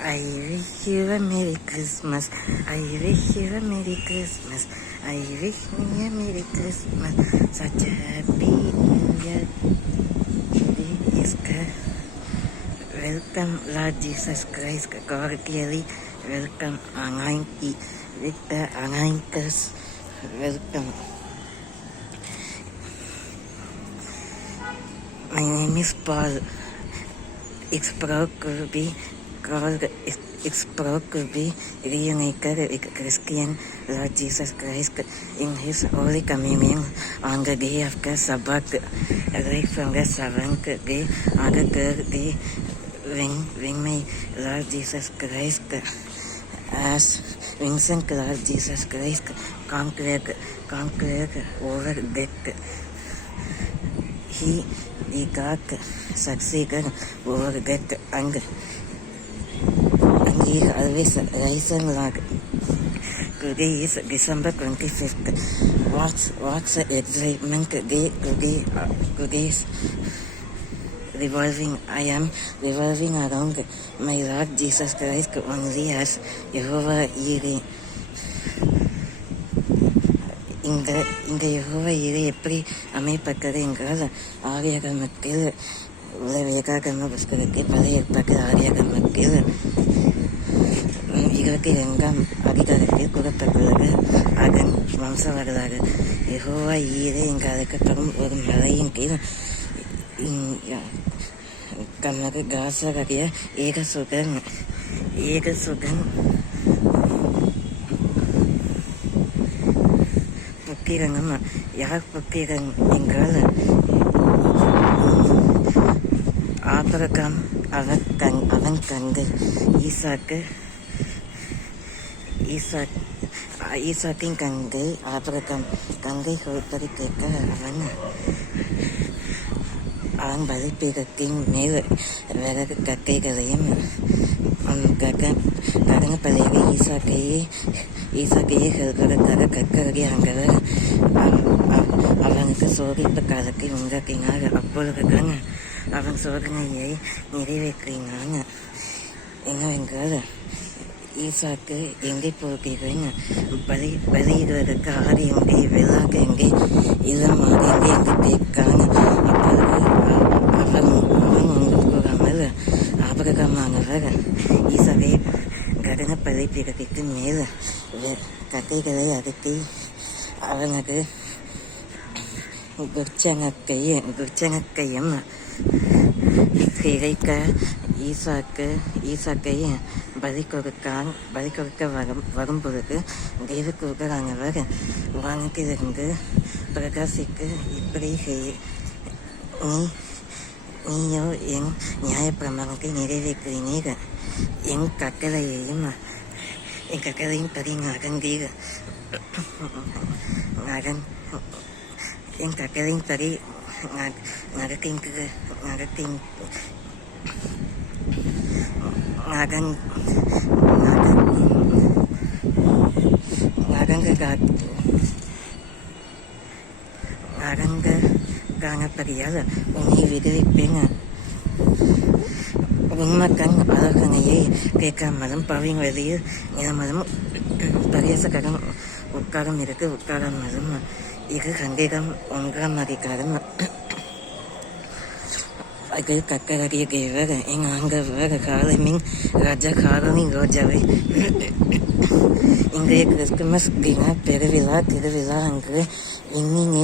I wish you a Merry Christmas. I wish you a Merry Christmas. I wish me a Merry Christmas. Such a happy New Year. Is welcome, Lord Jesus Christ. Cordially welcome, Ananki, Victor Anankas. Welcome. My name is Paul. Could be reunited with Christian Lord Jesus Christ in His Holy Communion on the day of the Sabbath, right from the seventh day on the third day, when my Lord Jesus Christ, as Vincent Lord Jesus Christ, conquered over death. He got succeeded over death and he always risen like. Today is December 25th. What's the excitement day? Today's revolving. I am revolving around my Lord Jesus Christ only as Jehovah Jireh. இங்கே யெகோவா ஈரே எப்படி அமைப்பட்டது என்றால் ஆரியகமத்தில் உள்ள வேதாகம புஸ்தகத்தில் பழைய ஏற்பாட்டில் ஆரியகமத்தில் 22ஆம் அதிகாரத்தில் கூறப்பட்டுள்ளது. அதன் வம்ச வரலாறு. யெகோவா ஈரே என்று அழைக்கப்படும் ஒரு மலையின் கீழ் தமது தாசராகிய ஏகசுதன் புத்திரனும் யார் புத்திரன் என்றால் ஆபிரகாம் அவன் தந்தை ஈசாக்கின் தந்தை ஆபிரகாம் தந்தை சொல்படி கேட்க அவன் பலிபீடத்தின் மேல் விறகு கட்டைகளையும் கடன பலியாக ஈசாக்கையே செல்வதற்காக கற்கருகே அங்கவர் அவனுக்கு சோதிப்பு காலத்தை உண்டாக்கினார். அப்பொழுதுதான் அவன் சோதனையை நிறைவேற்றினான். என்னவென்றால் ஈசாக்கு எங்கே போகிறேன், பலியிடுவதற்கு ஆறு எங்கே, வெள்ளாக்கு எங்கே, இளமாறு எங்கே என்று கேட்கான். அப்பொழுது அவன் ஒன்றும் கூறாமல் ஆபிரகாமானவர் ஈசாக்கை கடன பலிபீடத்திற்கு மேல் கட்டைகளை அடுக்கி அவனது குச்சனக்கையும் கிடைக்க ஈசாக்கை பலி கொடுக்க வரும்பொழுது தேவதூதரானவர் வானத்திலிருந்து பிரகாசிக்கு இப்படி நீயோ என் நியாயப்பிரமாணத்தை நிறைவேற்றினீர், என் கட்டளையும் படி நடந்தீர். என் கட்டளையின் படி காணப்படியால் உன்னை விடுவிப்பேன். உண்மக்கண் ஆலோசனையை கேட்காமலும் பவின் வழியில் நிலமலும் பரியாசகரம் உட்காரம் இருக்கு உட்காராமலும் இது சந்தேகம் 1ஆம் அதிகாரம். அது கட்டளைய தேவர் என் ஆங்கவர் காலமின் ராஜா காலமின் ரோஜாவை. இன்றைய கிறிஸ்துமஸ் தின திருவிழா அங்கு விண்ணின்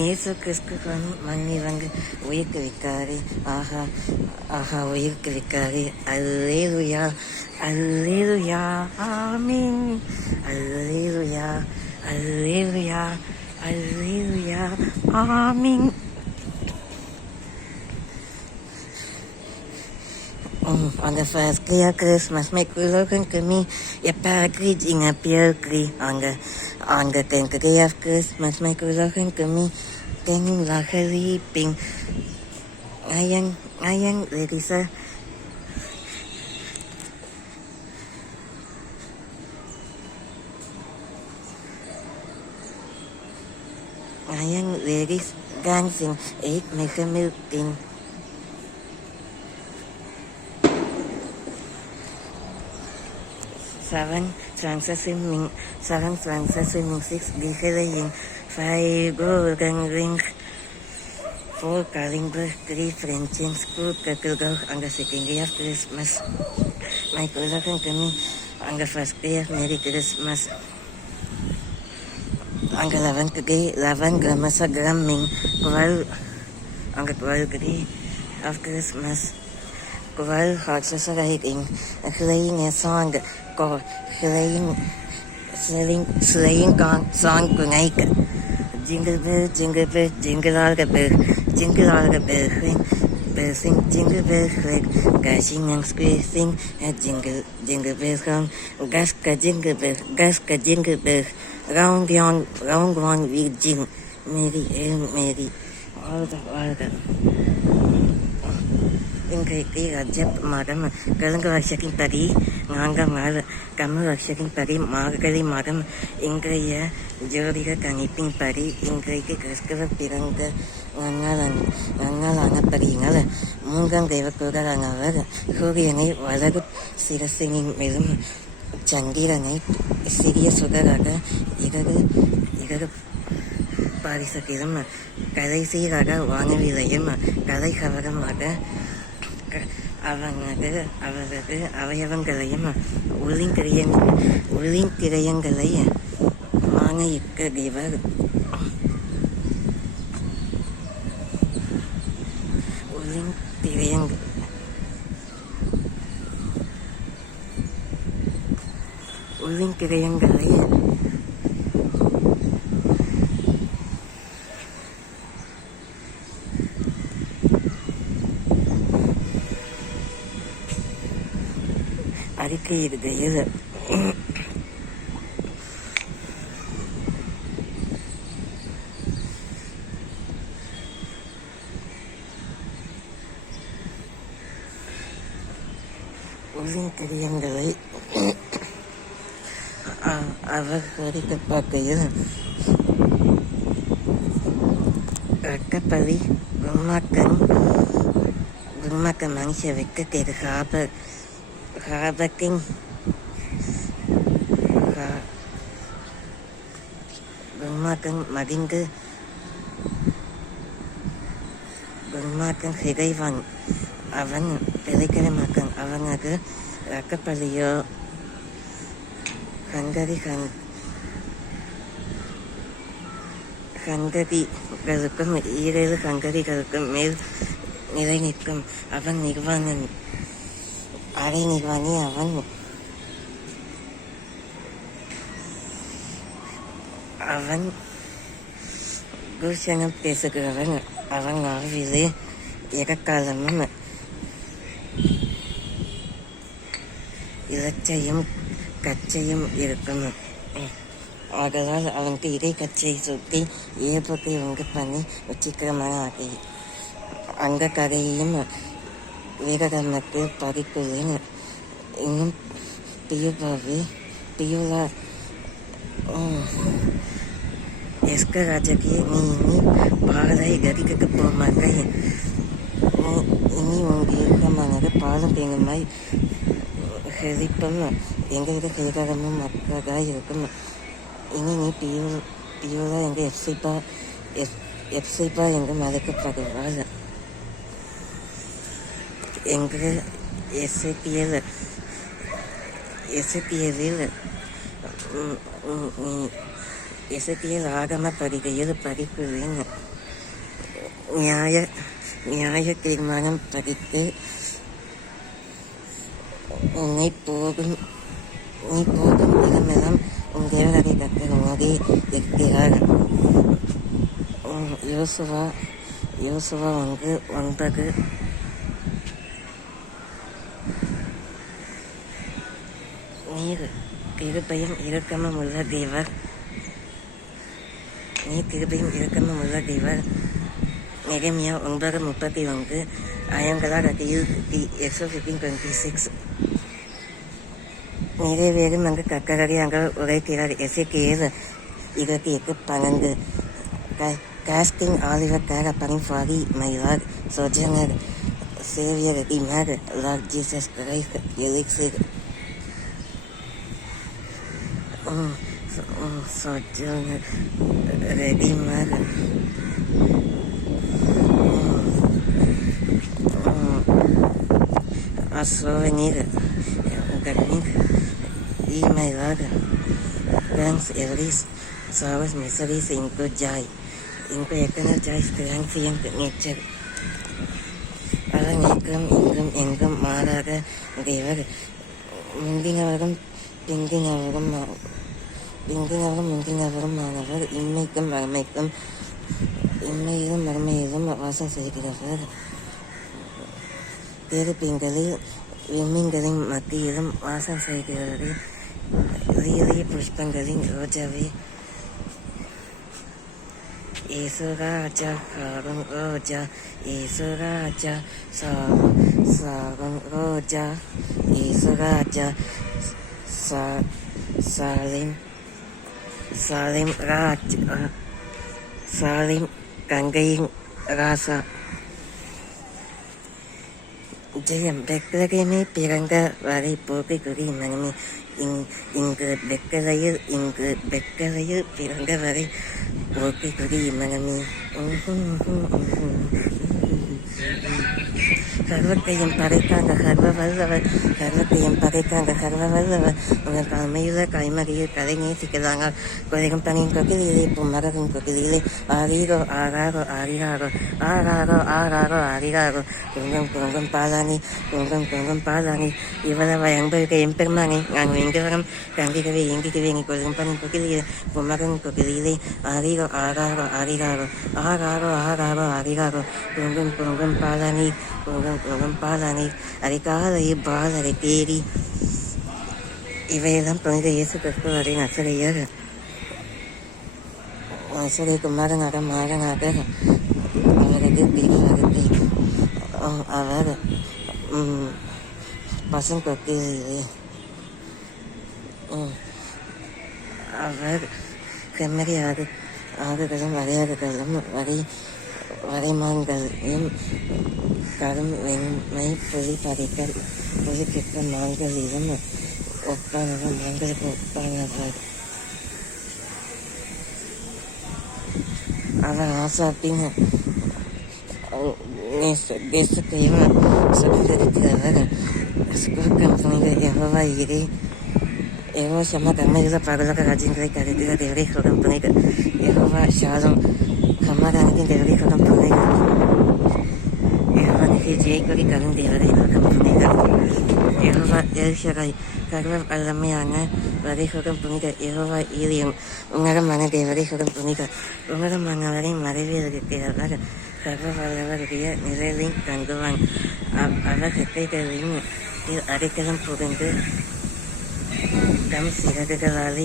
இயேசு கிறிஸ்து மண்ணிறங்கு உயிர்க்குவிக்காரே, ஆஹா உயிர்க்குவிக்காரே. அல்லேலுயா அல்லேலுயா ஆமீன். அல்லேலுயா அல்லேலுயா அல்லேலுயா ஆமீன். On the first day of Christmas, make we look to me, a package in a pure on the 10th day of Christmas, make we look to me, then like a leaping. I am, ladies, Sayang very dancing 8 megamilking. Seven swimming 6 giggling 5 golden ring 4 Kalimberg 3 Frenching school Kakulgo on the second day of Christmas. My cousin to me on the first day of Merry Christmas. On the 11th day, 11 grams of gramming 12 on the 12th day of Christmas. 12 horses riding, playing a song called sleighing song tonight. Jingle bell, jingle all the bell, jingle all the bell ring, sing, jingle bell ring, gashing and squeezing, a jingle bell song, gaska jingle bell, round one with jing, Mary, all the. Ingkay Rajab Madam, Kalanga shaking Pari, Nanga Mal, Kamu shaking Pari, Margali Madam, Ingaya, Jodica Caniping Pari, Ingray Christopher Piranga, Nanga Parinala, Mungan Deva Koga Nanga, Huriani, Walagut, Sira singing Milum, Changira night, Siria Sudaraga, Igaga Parisakism, Kalai Siraga, Wanga Vilayama, Kalai Havamaga. அவயவங்களையும் உள்ளிங்கிரயங்களை ஆணையிக்கவர் உள்ளிங்கிரயங்களை அறிக்கையிடுகையில் உள்ளிந்திரியங்களை அவர் கடிக்க பார்க்கையில் ரக்கப்பலி குருமாக்க மனுஷ வைக்க Harabaking Gurmakan Higaivan Avan Pelikamakan Avanaga Rakapalio Hungary Galukam Irel Hungary Galukam Mil Nilanikam Avan Nirvanan Arinivani Avan Gushanam Pesagavan Avan Arvili Yakakalamama Ilachayam Kachayam Irkama Agalal Avantiri Kachay Suti Yepoki Ungapani Uchikamanaki Angakayim Vegadamate Parikulina in Piyula Escarajaki Nini Parai Garika Makai Ini Managa Palam being my Helipama Enga Hegaramu Makagai Ini Piyula and the Epsipa and the Malaka Pagavaza Engre Ezekiel Agama Parigayel Parikulin Nyaya Kirmanam Parike Nipogum Melam Ungera Kakanagi Ekiraga Yosova Wangbaga Kirpayam Irakama Mulla Deva Kirpayam Irakama Mulla Deva Negamia Umbaga Mupati Wanga I am Galaga the EXO 1526 Nere Vega Manga Kakari Anga Urakira Ezekiel Igaki Pananga casting Oliver Cara Parinfari, my Lord, Sojourner, Savior, Redeemer, Lord Jesus Christ, Elixir, Sojourner, Redeemer, Souvenir, Garnic, my Lord, thanks, Ellis, sorrows, miseries, in good joy. இங்கு எக்கனர்ஜாய் strength nature நீக்கம் இங்கும் எங்கும் மாறாக தேவர் முந்தினவரும் பிந்தினவரும் முந்தினவரும் ஆனவர் இன்மைக்கும் வறுமைக்கும் இன்மையிலும் மறுமையிலும் வாசம் செய்கிறவர் திருப்பிங்களில் விண்மீன்களின் மத்தியிலும் வாசம் செய்கிறது லீலிய புஷ்பங்களின் Rojave Isuraja Sarung Roja Isuraja Sarung Roja Isuraja Salim Raj Salim Gangaing Rasa Jayam Beklarimi Piranga Vari Purpi Kuri Manami Ingrid Bekalayu Piranga Vari Purpi Kuri Manami Karvakayam Paritanga Karva Vallava Karvakayam Paritanga Karva Vallava Una Palmeira Kaimari Karingi Sikalanga Koregan Panin Kokili Pumaragan Kokili Arigo Araro Arigaro Kungam Palani Kungam Palani Ivanava Yangberga Impermani Angringaram Kandigavi Indigavi Koregan Panin Kokili Pumaran Kokili Arigo Arigaro Kungam Palani Kungam Palani Arikala Bala Teri இவையெல்லாம் புனித இயேசு கிறிஸ்துவரை நசரையர் நசரைக்கு மாறனாக அவரது பிரிவாரத்தை அவர் பசுங்கொக்கிலே அவர் செம்மறி ஆடுகளும் வரையாடுகளும் வரைமான்களையும் கரும் வெண்மை புலி பறிக்கல் புலிக்கிட்ட மான்களிலும் ஒப்பானவர் மான்களுக்கு ஒப்பானவர் அவர் ஆசாப்பின் தேசத்தையும் சுதந்திரத்தில் சுகம்பனிக யெகோவா இறை யெகோவா ஷமா கர்மயுத பாகலக ராஜ்யங்களை கருதிக தேவரை சுகம்பனிக யெகோவா ஷாலம் சமாதானத்தின் தேவரை சுகம்பனிக யெகோவானுக்கு ஜெயக்கொடி கரும் தேவரை சுகம்பனிக யெகோவா எல்ஷடாய் சர்வ வல்லமையான வரை சுகம்பனிக யெகோவா ஈலியம் உன்னதமான தேவரை சுகம்பனிக உன்னதமானவரை மறைவியலுக்கிறவர் சர்வ வல்லவருடைய நிழலின் தங்குவான் அவர் செட்டைகளின் அடைக்கலம் புரிந்து தம் சிறகுகளாலே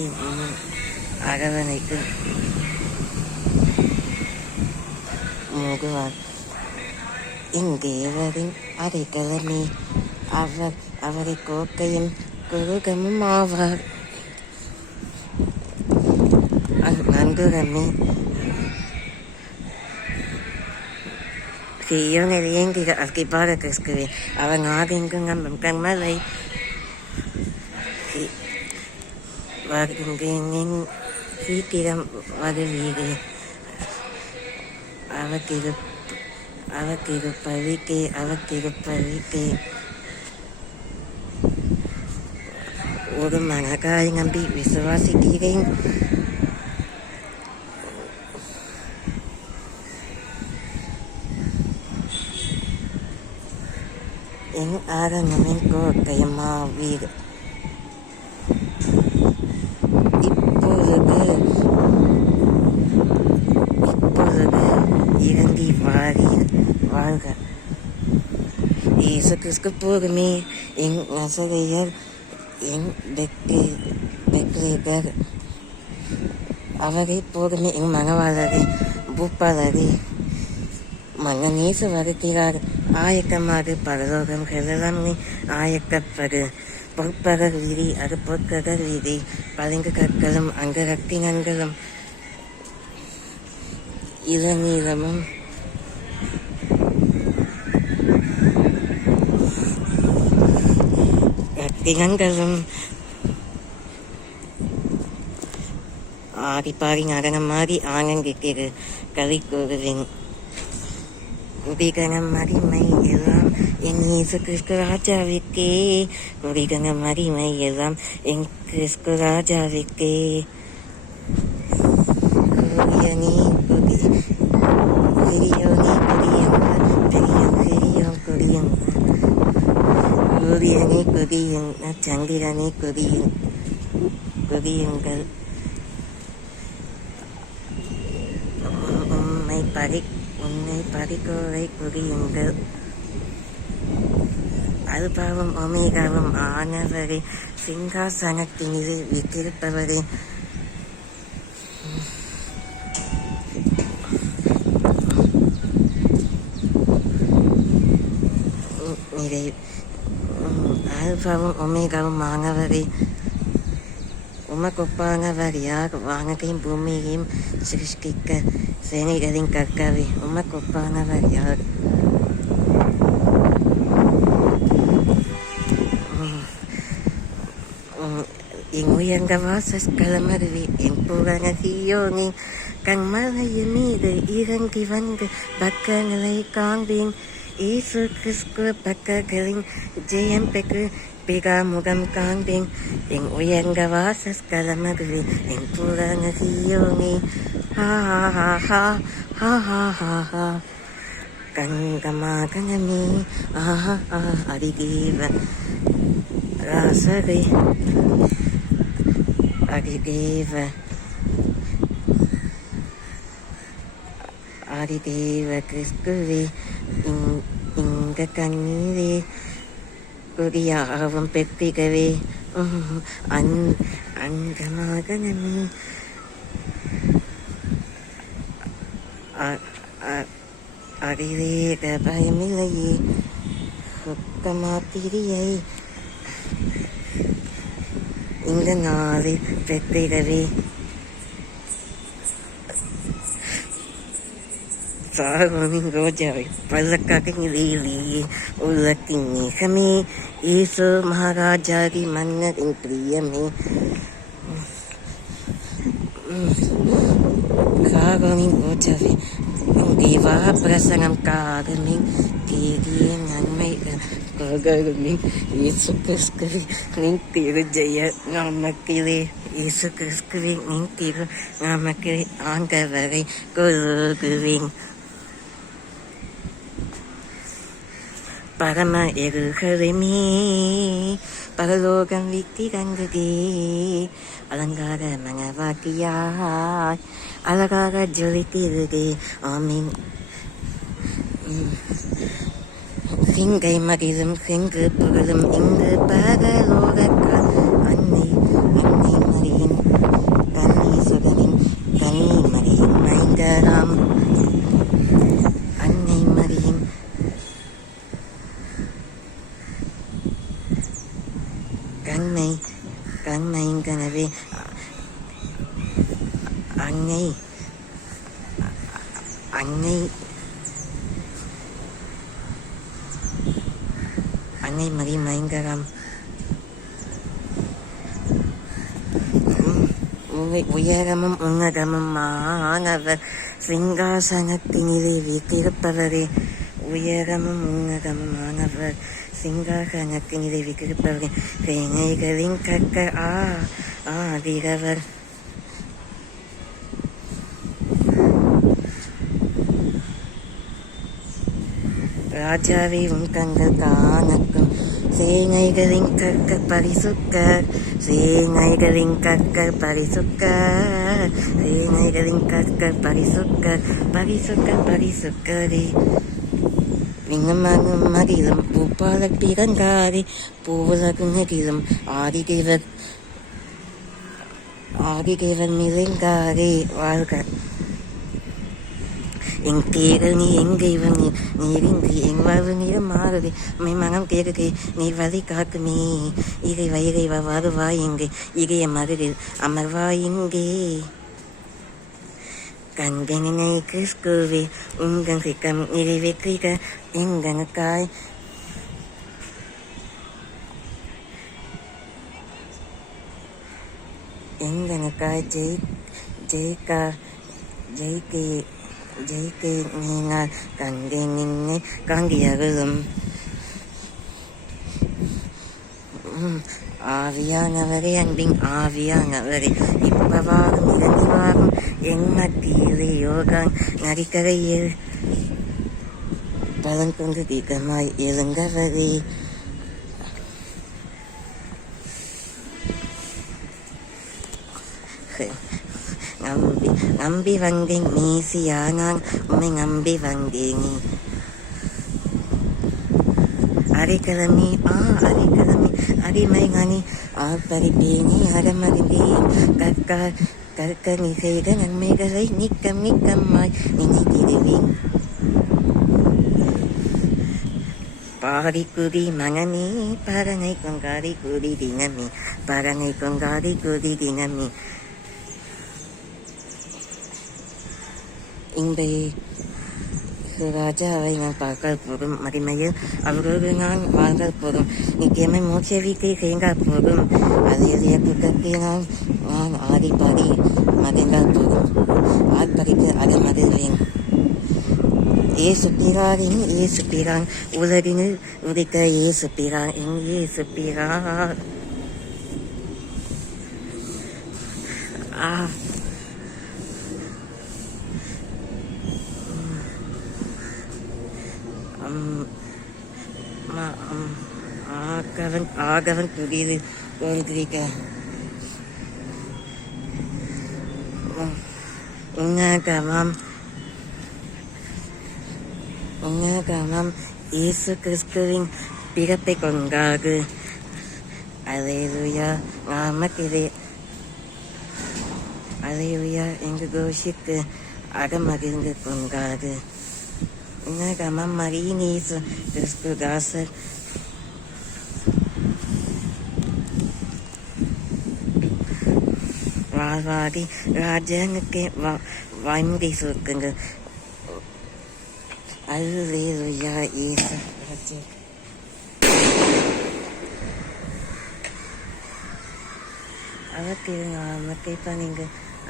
அரவணைத்து மூகுவார் இங்கேவரின் அடைக்கலமே அவரை கோக்கையும் குருகமும் ஆவார் நன்குரமே Siyong iengkiga alkibara kaskari அவன் ஆதிங்கும் கண்மலை வருகின் சீக்கிரம் வருவீரே அவத்திருப்பலிக்கே ஒரு மனக்காய் நம்பி விசுவாசிக்கிறேன் என் ஆரணமின் கோட்டையம்மா வீடு இப்பொழுது இறங்கி வாழ்க இயேசு கிறிஸ்து போகுமே என் நசரேயர் என் பெக்லேகர் அவரை போகுமே என் மனவாளரே பூப்பாளரே மன்னநேசு வருகிறார் ஆயக்கமாறு பரலோகம் ஹெலலாமி ஆயக்கப்படு பொற்பகர் வீதி அது பொற்ககர் வீதி பளிங்கு கற்களும் அங்கரத்தினங்களும் இளநீளமும் திகங்களும் ஆடிப்பாடி நடனமாடி ஆனந்தித்திரு கவி கூறுவேன். குடிகணம் மடிமை எல்லாம் என் இயேசு கிறிஸ்து ராஜாவிற்கே, குடிகணம் மடிமை எல்லாம் என் கிறிஸ்து ராஜாவிற்கே. குடியணி குடி குடியோனி குடியங்க பெரியம் பெரியம் குடியங்க குடியணி குடியுங்க சந்திரனி குடியுங்கள். உன்னை பறிக்கோரை குடியுங்கள். அல்பாவும் ஒமேகாவும் ஆனவரே, சிங்காசனத்தினிது வீற்றிருப்பவரே, அல்பாவும் ஒமேகாவும் ஆனவரே, உமக்கொப்பானவர் யார்? வானத்தையும் பூமியையும் சிருஷ்டிக்க சேனைகளின் கர்த்தாவே, உமக்கொப்பானவர் யார்? என் உயர்ந்த வாசஸ்கலமருவி என் புகழ சீயோனே, கண்மலையின் மீது இறங்கி வந்து பக்கங்களை காண்பேன். இயேசு கிறிஸ்து பக்கங்களின் ஜெயம் பெற்று பிகாமுகம் காண்பேன். என் உயர்ந்த வாசஸ்கலமருவி என் புகழ சீயோனே. கங்கமாகனமே அதிதேவ ராசரே, அதிதேவ அதிதேவ கிறிஸ்துவே, இந்த கண்ணீரே கொடியாகவும் பெற்றிகவே அங்கமாகனமே அறிவேக பயமில்லையே சுத்தமாத்திரியை இந்த நாளில் பெற்றிடவே. சாரோனின் ரோஜாவை பல்லக்காக்கிலேயே உள்ளத்தின் நேசமே, ஈசோ மகாராஜாதி மன்னரின் பிரியமே. சாரோனின் ரோஜாவை தேவா பிரசனம் காதமே, தேடிய நன்மைகள் இயேசு கிறிஸ்துவின் திரு ஜெய நாமத்திலே, இயேசு கிறிஸ்துவின் திரு நாமத்திலே ஆண்டவரை கொள்ளுகிறேன். பரம எருகலுமே பரலோகம் விட்டிறங்குதே, அலங்கார மனவாட்டியாய் அழகாக ஜொலித்திருதே. ஆமீன். சிங்கை மகிழும் செங்கு புகழும் இங்கு பரலோகக்கால் அன்னை அன்னை மரியின் கன்னீசுகனின் கன்னி மரியின் மைந்தராம் அன்னை மரியின் கண்மைங்கனவே அன்னை அன்னை அன்னை மரி மைங்கரம் உயரமும் உன்னதமும் மாணவர் சிங்காசனத்தினிலே வீற்றிருப்பவரே, உயரமும் உன்னதமும் மாணவர் சிங்காசனத்தினிலே வீற்றிருப்பவரே, சேனைகளின் கர்த்தர் ஆதிரவர். ராஜாவே உன் கண்கள் காணக்கும், சேனைகளின் கர்த்தர் பரிசுத்தர், சேனைகளின் கர்த்தர் பரிசுத்தர், சேனைகளின் கர்த்தர் பரிசுத்தர், பரிசுத்தர் பரிசுத்தரே. விண்ணமனும் மதிலும் பூப்பால பிறந்தாரே, பூவுலகு நெகிலும் ஆதிதேவர் மிளைந்தாரே வாழ்க. என் தேரல் நீ எங்கே நீரின்றி என் வாழ்வு நீரும் மாறுதே, உண்மை மனம் தேருகே நீ வழி காக்குமே. இறை வருவாய் எங்கே, இறைய மருகில் அமர்வாய் எங்கே. கண்கணினை கிறிஸ்குவே உங்கள் சிக்கம் நிறைவேற்றிக எங்களுக்காய் ஜெயிக்க நீங்கள் கண்கணினை காங்கியர்களும் ஆவியானவரே அன்பின் ஆவியானவரே இப்பவாறும் இரண்டுவாறும் என் மத்தியிலே யோகான் நதிக்கரையில் பலங்கொண்டு தீர்க்கமாய் இருந்தவரே நம்பி வந்தேன் மேசியா நான் உன்னை நம்பி வந்தேன் அரைக்கிழமை அடிமைகானி ஆர்ப்பரிப்பேனே அறமறிந்தேன் கற்கனி செய்த நன்மைகளை நிக்கம்மாய் நினைத்திடுவேன் பாடிக்குடி மனமே பரனை கொண்டாடி குடி தினமே பரனை கொண்டாடி குடி தினமே இந்த ராஜாவை நான் பார்க்க போகும் மகிமையில் அவரோடு நான் வாழ்க போகும் நிச்சயமே மூச்சை வீட்டை செய்ய போகும் அதே புத்தகத்தை நான் ஆடி பாடி மகிழ்ந்தால் போகும் ஆட்படித்து அதை மகிழ்வேன் ஏசு பிரான் உலகினில் உதித்த ஏசு பிரான் ஆகவன் புதியது தோன்றிருக்க உங்ககமம் இயேசு கிறிஸ்துவின் பிறப்பை கொண்டாடு அல்லேலூயா நாமத்திலே அல்லேலூயா என்று கோஷித்து அகமகிழ்ந்து கொண்டாடு உங்ககமம் மரியின் இயேசு கிறிஸ்து தாசர் வாழ்வாடி ராஜனுக்கு வாய்முறை சுருக்குங்க அல்லேலூயா இயேசு அவத்திரு நாமத்தை பணிங்க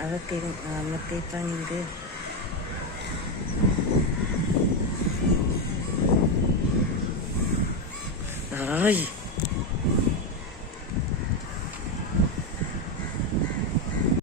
அவத்திரு நாமத்தை பணிங்க ஆய்